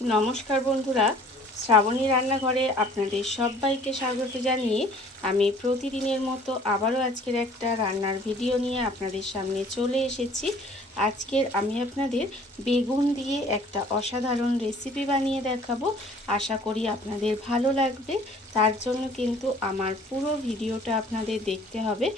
নমস্কার বন্ধুরা, শ্রাবণী রান্নাঘরে আপনাদের সবাইকে স্বাগত জানিয়ে আমি প্রতিদিনের মতো আবারও আজকের একটা রান্নার ভিডিও নিয়ে আপনাদের সামনে চলে এসেছি। আজকের আমি আপনাদের বেগুন দিয়ে একটা অসাধারণ রেসিপি বানিয়ে দেখাবো। আশা করি আপনাদের ভালো লাগবে। তার জন্য কিন্তু আমার পুরো ভিডিওটা আপনাদের দেখতে হবে।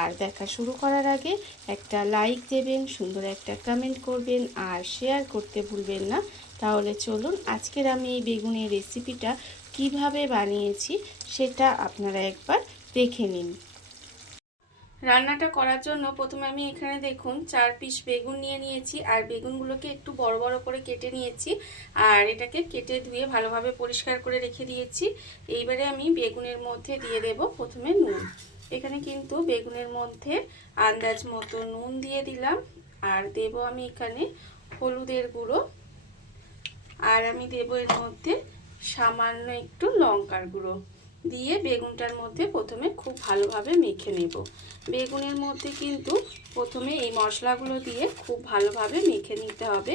আর দেখা শুরু করার আগে একটা লাইক দেবেন, সুন্দর একটা কমেন্ট করবেন আর শেয়ার করতে ভুলবেন না। তাহলে চলুন আজকের আমি এই বেগুনের রেসিপিটা কিভাবে বানিয়েছি সেটা আপনারা একবার দেখে নিন। রান্নাটা করার জন্য প্রথমে আমি এখানে দেখুন 4 পিস বেগুন নিয়ে নিয়েছি আর বেগুনগুলোকে একটু বড় বড় করে কেটে নিয়েছি আর এটাকে কেটে ধুয়ে ভালোভাবে পরিষ্কার করে রেখে দিয়েছি। এইবারে আমি বেগুনের মধ্যে দিয়ে দেব প্রথমে নুন। এখানে কিন্তু বেগুনের মধ্যে আন্দাজ মতো নুন দিয়ে দিলাম আর দেব আমি এখানে হলুদের গুঁড়ো আর আমি দেব এর মধ্যে সামান্য একটু লঙ্কার গুঁড়ো দিয়ে বেগুনটার মধ্যে প্রথমে খুব ভালোভাবে মেখে নেব। বেগুনের মধ্যে কিন্তু প্রথমে এই মশলাগুলো দিয়ে খুব ভালোভাবে মেখে নিতে হবে।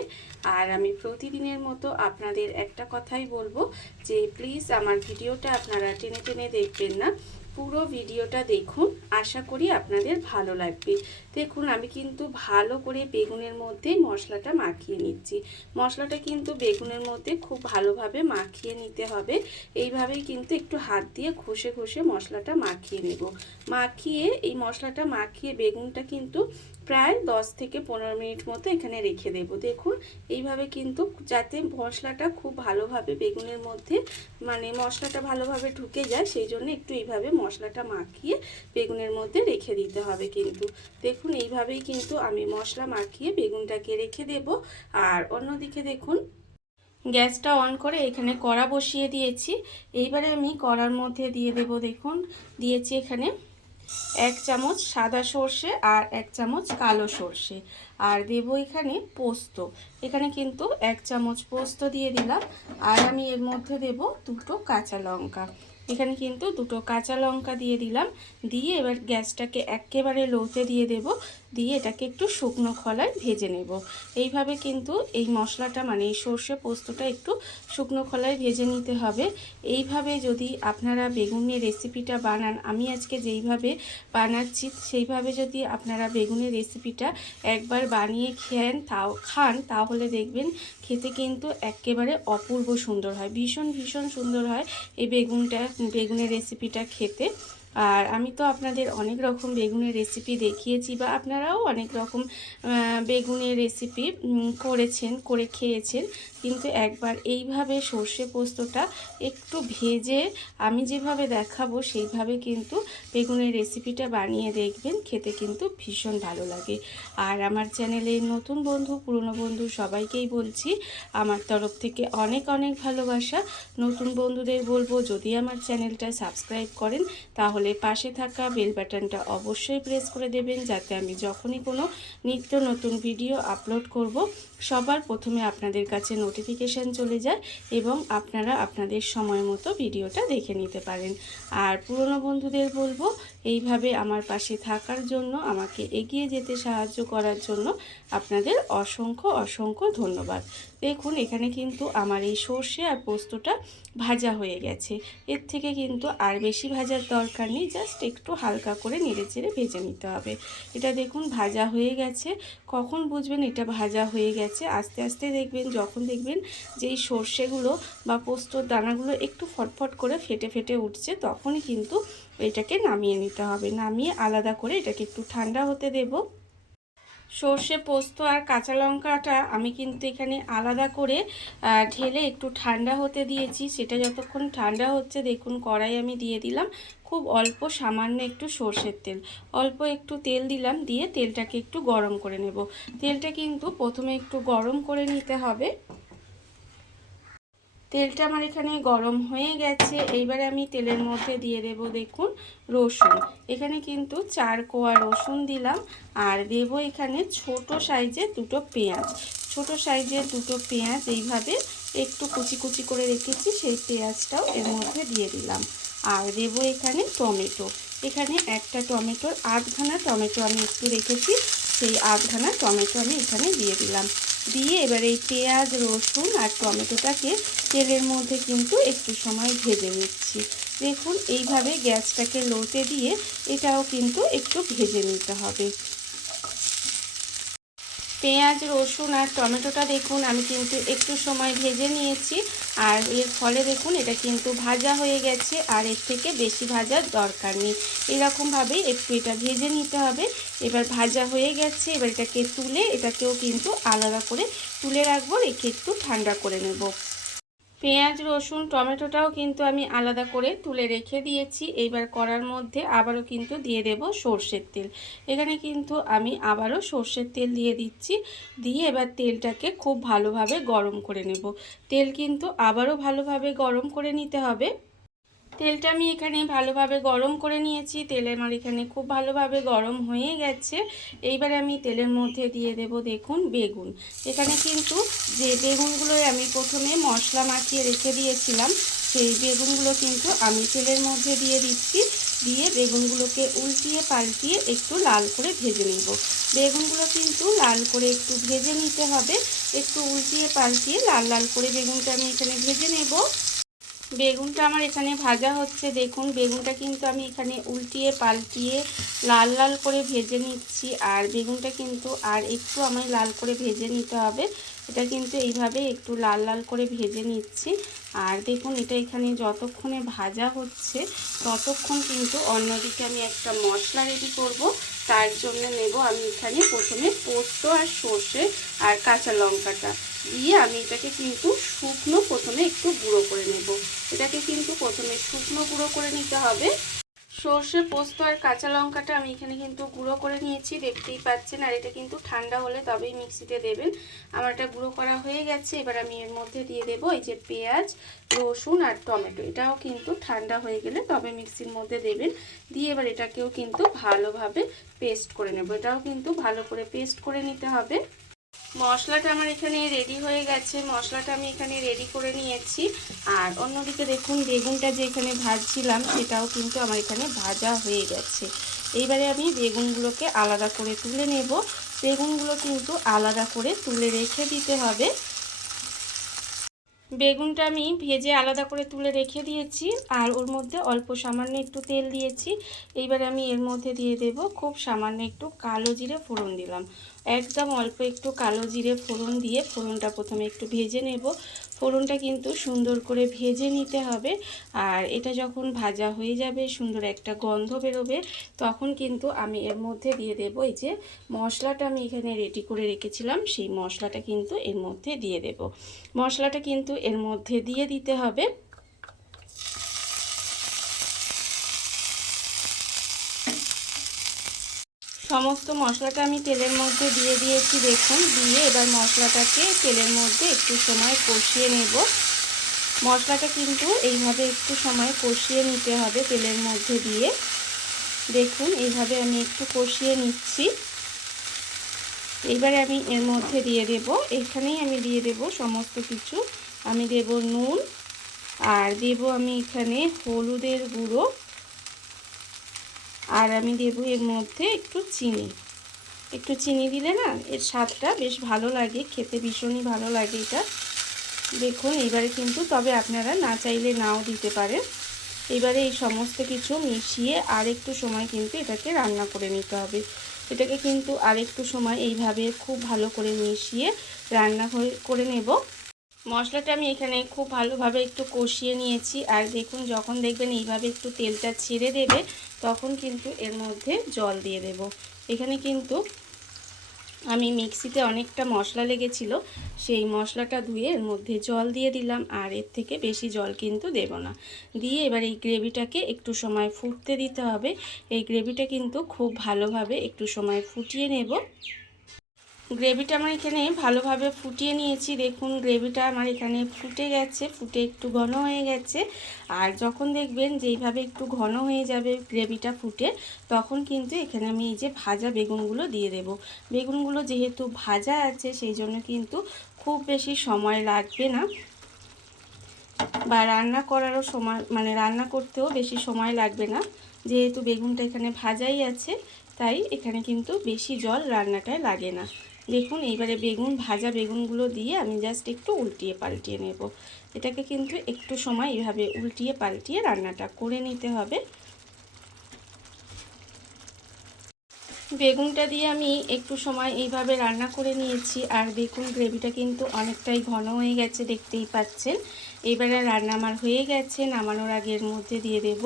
আর আমি প্রতিদিনের মতো আপনাদের একটা কথাই বলবো যে প্লিজ আমার ভিডিওটা আপনারা টেনে টেনে দেখবেন না, পুরো ভিডিওটা দেখুন, আশা করি আপনাদের ভালো লাগবে। দেখুন আমি কিন্তু ভালো করে বেগুনের মধ্যে মশলাটা মাখিয়ে নিচ্ছি। মশলাটা কিন্তু বেগুনের মধ্যে খুব ভালোভাবে মাখিয়ে নিতে হবে। এইভাবেই কিন্তু একটু হাত দিয়ে ঘষে ঘষে মশলাটা মাখিয়ে নেব। মাখিয়ে এই মশলাটা মাখিয়ে বেগুনটা কিন্তু প্রায় 10 থেকে 15 মিনিট মতো এখানে রেখে দেব। দেখুন এইভাবে কিন্তু যাতে মশলাটা খুব ভালোভাবে বেগুনের মধ্যে মশলাটা ভালোভাবে ঢুকে যায় সেই জন্য একটু এইভাবে মশলাটা মাখিয়ে বেগুনের মধ্যে রেখে দিতে হবে। কিন্তু দেখুন এইভাবেই কিন্তু আমি মশলা মাখিয়ে বেগুনটাকে রেখে দেব। আর অন্যদিকে দেখুন গ্যাসটা অন করে এখানে কড়া বসিয়ে দিয়েছি। এইবারে আমি কড়ার মধ্যে দিয়ে দেব, দেখুন দিয়েছি এখানে 1 চামচ সাদা সর্ষে আর 1 চামচ কালো সর্ষে আর দেব এখানে পোস্ত। এখানে কিন্তু 1 চামচ পোস্ত দিয়ে দিলাম আর আমি এর মধ্যে দেব 2টো কাঁচা লঙ্কা। এখানে কিন্তু 2টো কাঁচা লঙ্কা দিয়ে দিলাম। দিয়ে এবার গ্যাসটাকে একেবারে লোতে দিয়ে দেব, দিয়ে এটাকে একটু শুকনো খোলায় ভেজে নেব। এইভাবে কিন্তু এই মশলাটা এই সর্ষে পোস্তটা একটু শুকনো খোলায় ভেজে নিতে হবে। এইভাবে যদি আপনারা বেগুনের রেসিপিটা বানান, আমি আজকে যেইভাবে বানাচ্ছি সেইভাবে যদি আপনারা বেগুনের রেসিপিটা একবার বানিয়ে খান তাহলে দেখবেন খেতে কিন্তু একেবারে অপূর্ব সুন্দর হয়, ভীষণ ভীষণ সুন্দর হয় এই বেগুনের রেসিপিটা খেতে। আর আমি তো আপনাদের অনেক রকম বেগুনের রেসিপি দেখিয়েছি বা আপনারাও অনেক রকম বেগুনের রেসিপি করে খেয়েছেন, কিন্তু একবার এইভাবে সর্ষে পোস্তটা একটু ভেজে আমি যেভাবে দেখাবো সেইভাবে কিন্তু বেগুনের রেসিপিটা বানিয়ে দেখবেন, খেতে কিন্তু ভীষণ ভালো লাগে। আর আমার চ্যানেলে নতুন বন্ধু পুরনো বন্ধু সবাইকেই বলছি আমার তরফ থেকে অনেক অনেক ভালোবাসা। নতুন বন্ধুদের বলবো যদি আমার চ্যানেলটা সাবস্ক্রাইব করেন তাহলে পাশে থাকা বেল বাটনটা অবশ্যই প্রেস করে দেবেন, যাতে আমি যখনই কোনো নিত্য নতুন ভিডিও আপলোড করব সবার প্রথমে আপনাদের কাছে নোটিফিকেশান চলে যায় এবং আপনারা আপনাদের সময় মতো ভিডিওটা দেখে নিতে পারেন। আর পুরনো বন্ধুদের বলবো এইভাবে আমার পাশে থাকার জন্য, আমাকে এগিয়ে যেতে সাহায্য করার জন্য আপনাদের অসংখ্য অসংখ্য ধন্যবাদ। দেখুন এখানে কিন্তু আমার এই সর্ষে আর পোস্তটা ভাজা হয়ে গেছে। এর থেকে কিন্তু আর বেশি ভাজার দরকার নেই, জাস্ট একটু হালকা করে নেড়েচেড়ে ভেজে নিতে হবে। এটা দেখুন ভাজা হয়ে গেছে। কখন বুঝবেন এটা ভাজা হয়ে গেছে? আস্তে আস্তে দেখবেন, যখন দেখবেন যে এই সর্ষেগুলো বা পোস্তর দানাগুলো একটু ফটফট করে ফেটে ফেটে উঠছে তখনই কিন্তু এটাকে নামিয়ে নিতে হবে। নামিয়ে আলাদা করে এটাকে একটু ঠান্ডা হতে দেব। সর্ষে পোস্ত আর কাঁচা লঙ্কাটা আমি কিন্তু এখানে আলাদা করে ঢেলে একটু ঠান্ডা হতে দিয়েছি। সেটা যতক্ষণ ঠান্ডা হচ্ছে দেখুন কড়াই আমি দিয়ে দিলাম খুব অল্প সামান্য একটু সর্ষের তেল, অল্প একটু তেল দিলাম, দিয়ে তেলটাকে একটু গরম করে নেব। তেলটা কিন্তু প্রথমে একটু গরম করে নিতে হবে। তেলটা আমার এখানে গরম হয়ে গেছে। এইবারে আমি তেলের মধ্যে দিয়ে দেব দেখুন রসুন। এখানে কিন্তু 4 কোয়া রসুন দিলাম আর দেব এখানে ছোট সাইজের 2টো পেঁয়াজ। ছোট সাইজের 2টো পেঁয়াজ এইভাবে একটু কুচি কুচি করে রেখেছি, সেই পেঁয়াজটাও এর মধ্যে দিয়ে দিলাম। আর দেব এখানে টমেটো। এখানে একটা টমেটোর আধখানা টমেটো আমি একটু রেখেছি, সেই আধখানা টমেটো আমি এখানে দিয়ে দিলাম। দিয়ে এবার এই পেঁয়াজ, রসুন আর টমেটোটাকে তেলের মধ্যে কিন্তু একটু সময় ভেজে নিচ্ছি। দেখুন এইভাবে গ্যাসটাকে লোতে দিয়ে এটাও কিন্তু একটু ভেজে নিতে হবে। পেঁয়াজ, রসুন আর টমেটোটা দেখুন আমি কিন্তু একটু সময় ভেজে নিয়েছি, আর এর ফলে দেখুন এটা কিন্তু ভাজা হয়ে গেছে, আর এর থেকে বেশি ভাজার দরকার নেই। এরকমভাবেই একটু এটা ভেজে নিতে হবে। এবার ভাজা হয়ে গেছে, এবার এটাকে তুলে এটাকেও কিন্তু আলাদা করে তুলে রাখবো, রেখে একটু ঠান্ডা করে নেব। পেঁয়াজ, রসুন, টমেটোটাও কিন্তু আমি আলাদা করে তুলে রেখে দিয়েছি। এইবার কড়ার মধ্যে আবারও কিন্তু দিয়ে দেব সর্ষের তেল। এখানে কিন্তু আমি আবারও সর্ষের তেল দিয়ে দিচ্ছি। দিয়ে এবার তেলটাকে খুব ভালোভাবে গরম করে নেব। তেল কিন্তু আবারও ভালোভাবে গরম করে নিতে হবে। তেলটা আমি এখানে ভালোভাবে গরম করে নিয়েছি। তেল আমার এখানে খুব ভালোভাবে গরম হয়ে গেছে। এইবারে আমি তেলের মধ্যে দিয়ে দেব দেখুন বেগুন। এখানে কিন্তু যে বেগুনগুলো আমি প্রথমে মশলা মাখিয়ে রেখে দিয়েছিলাম, সেই বেগুনগুলো কিন্তু আমি তেলের মধ্যে দিয়ে দিচ্ছি। দিয়ে বেগুনগুলোকে উল্টিয়ে পাল্টিয়ে একটু লাল করে ভেজে নেব। বেগুনগুলো কিন্তু লাল করে একটু ভেজে নিতে হবে। একটু উল্টিয়ে পাল্টিয়ে লাল লাল করে বেগুনটা আমি এখানে ভেজে নেব। বেগুনটা আমার এখানে ভাজা হচ্ছে। দেখুন বেগুনটা কিন্তু আমি এখানে উল্টিয়ে পাল্টিয়ে লাল লাল করে ভেজে নিচ্ছি। আর বেগুনটা কিন্তু আর একটু আমায় লাল করে ভেজে নিতে হবে। এটা কিন্তু এইভাবে একটু লাল লাল করে ভেজে নিচ্ছি। আর দেখুন এটা এখানে যতক্ষণে ভাজা হচ্ছে ততক্ষণ কিন্তু অন্যদিকে আমি একটা মশলা রেডি করব। তার জন্য নেব আমি এখানে প্রথমে পোস্ত আর সর্ষে আর কাঁচা লঙ্কাটা দিয়ে আমি এটাকে কিন্তু শুকনো প্রথমে একটু গুঁড়ো করে নেব। এটাকে কিন্তু প্রথমে শুকনো গুঁড়ো করে নিতে হবে। সর্ষে, পোস্ত আর কাঁচা লঙ্কাটা আমি এখানে কিন্তু গুঁড়ো করে নিয়েছি, দেখতেই পাচ্ছেন। আর এটা কিন্তু ঠান্ডা হলে তবেই মিক্সিতে দেবেন। আমার এটা গুঁড়ো করা হয়ে গেছে। এবার আমি এর মধ্যে দিয়ে দেবো এই যে পেঁয়াজ, রসুন আর টমেটো। এটাও কিন্তু ঠান্ডা হয়ে গেলে তবে মিক্সির মধ্যে দেবেন। দিয়ে এবার এটাকেও কিন্তু ভালোভাবে পেস্ট করে নেব। এটাও কিন্তু ভালো করে পেস্ট করে নিতে হবে। মশলাটা আমার এখানে রেডি হয়ে গেছে। মশলাটা আমি এখানে রেডি করে নিয়েছি। আর অন্যদিকে দেখুন বেগুনটা যে এখানে ভাজছিলাম সেটাও কিন্তু আমার এখানে ভাজা হয়ে গেছে। এইবারে আমি বেগুনগুলোকে আলাদা করে তুলে নেব। বেগুনগুলো কিন্তু আলাদা করে তুলে রেখে দিতে হবে। বেগুনটা আমি ভেজে আলাদা করে তুলে রেখে দিয়েছি। আর ওর মধ্যে অল্প সামান্য একটু তেল দিয়েছি। এইবারে আমি এর মধ্যে দিয়ে দেব খুব সামান্য একটু কালো জিরে ফোড়ন দিলাম। একদম অল্প একটু কালো জিরে ফোড়ন দিয়ে ফোড়নটা প্রথমে একটু ভেজে নেব। ফোড়নটা কিন্তু সুন্দর করে ভেজে নিতে হবে। আর এটা যখন ভাজা হয়ে যাবে, সুন্দর একটা গন্ধ বেরোবে, তখন কিন্তু আমি এর মধ্যে দিয়ে দেব এই যে মশলাটা আমি এখানে রেডি করে রেখেছিলাম, সেই মশলাটা কিন্তু এর মধ্যে দিয়ে দেব। মশলাটা কিন্তু এর মধ্যে দিয়ে দিতে হবে। সমস্ত মশলাটা আমি তেলের মধ্যে দিয়ে দিয়েছি দেখুন। দিয়ে এবার মশলাটাকে তেলের মধ্যে একটু সময় কষিয়ে নেব। মশলাটা কিন্তু এইভাবে একটু সময় কষিয়ে নিতে হবে তেলের মধ্যে দিয়ে। দেখুন এইভাবে আমি একটু কষিয়ে নিচ্ছি। এবারে আমি এর মধ্যে দিয়ে দেব, এখানেই আমি দিয়ে দেব সমস্ত কিছু। আমি দেব নুন, আর দেব আমি এখানে হলুদের গুঁড়ো, আর আমি দেব এর মধ্যে একটু চিনি। একটু চিনি দিলে না এর স্বাদটা বেশ ভালো লাগে, খেতে ভীষণই ভালো লাগে এটা। দেখুন এবারে কিন্তু, তবে আপনারা না চাইলে নাও দিতে পারেন। এবারে এই সমস্ত কিছু মিশিয়ে আর একটু সময় কিন্তু এটাকে রান্না করে নিতে হবে। এটাকে কিন্তু আর একটু সময় এইভাবে খুব ভালো করে মিশিয়ে রান্না করে নেব। মশলাটা আমি এখানে খুব ভালোভাবে একটু কষিয়ে নিয়েছি। আর দেখুন যখন দেখবেন এইভাবে একটু তেলটা ছেড়ে দেবে, তখন কিন্তু এর মধ্যে জল দিয়ে দেব। এখানে কিন্তু আমি মিক্সিতে অনেকটা মশলা লেগেছিল, সেই মশলাটা ধুয়ে এর মধ্যে জল দিয়ে দিলাম। আর এর থেকে বেশি জল কিন্তু দেব না। দিয়ে এবার এই গ্রেভিটাকে একটু সময় ফুটতে দিতে হবে। এই গ্রেভিটা কিন্তু খুব ভালোভাবে একটু সময় ফুটিয়ে নেব। গ্রেভিটা আমার এখানে ভালোভাবে ফুটিয়ে নিয়েছি। দেখুন গ্রেভিটা আমার এখানে ফুটে গেছে, ফুটে একটু ঘন হয়ে গেছে। আর যখন দেখবেন যে এইভাবে একটু ঘন হয়ে যাবে গ্রেভিটা ফুটে, তখন কিন্তু এখানে আমি এই যে ভাজা বেগুনগুলো দিয়ে দেব। বেগুনগুলো যেহেতু ভাজা আছে সেই জন্য কিন্তু খুব বেশি সময় লাগবে না, বা রান্না করারও সময়, মানে রান্না করতেও বেশি সময় লাগবে না, যেহেতু বেগুনটা এখানে ভাজাই আছে। তাই এখানে কিন্তু বেশি জল রান্নাটায় লাগে না। দেখুন এইবারে ভাজা বেগুনগুলো দিয়ে আমি জাস্ট একটু উল্টিয়ে পাল্টিয়ে নেব। এটাকে কিন্তু একটু সময় এভাবে উল্টিয়ে পাল্টিয়ে রান্নাটা করে নিতে হবে। বেগুনটা দিয়ে আমি একটু সময় এইভাবে রান্না করে নিয়েছি। আর দেখুন গ্রেভিটা কিন্তু অনেকটাই ঘন হয়ে গেছে, দেখতেই পাচ্ছেন। এবারে রান্না আমার হয়ে গেছে। নামানোর আগের মধ্যে দিয়ে দেব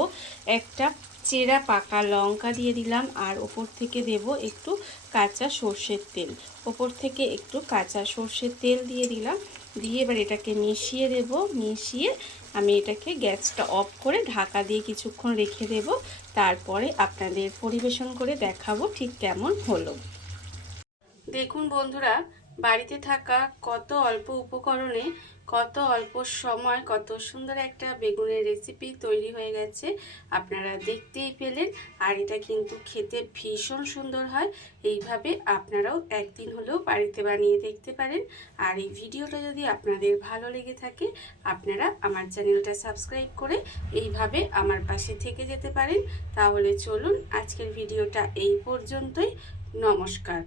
একটা চেরা পাকা লঙ্কা দিয়ে দিলাম, আর ওপর থেকে দেব একটু কাঁচা সর্ষের তেল। ওপর থেকে একটু কাঁচা সর্ষের তেল দিয়ে দিলাম, দিয়ে এবার এটাকে মিশিয়ে দেব। মিশিয়ে আমি এটাকে গ্যাসটা অফ করে ঢাকা দিয়ে কিছুক্ষণ রেখে দেব। তারপরে আপনাদের পরিবেশন করে দেখাবো ঠিক কেমন হলো। দেখুন বন্ধুরা, বাড়িতে থাকা কত অল্প উপকরণে কত অল্প সময় কত সুন্দর একটা বেগুনের রেসিপি তৈরি হয়ে গেছে, আপনারা দেখতেই পেলেন। আর এটা কিন্তু খেতে ভীষণ সুন্দর হয়। এইভাবে আপনারাও একদিন হলেও বাড়িতে বানিয়ে দেখতে পারেন। আর এই ভিডিওটা যদি আপনাদের ভালো লেগে থাকে, আপনারা আমার চ্যানেলটা সাবস্ক্রাইব করে এইভাবে আমার পাশে থেকে যেতে পারেন। তাহলে চলুন আজকের ভিডিওটা এই পর্যন্তই। নমস্কার।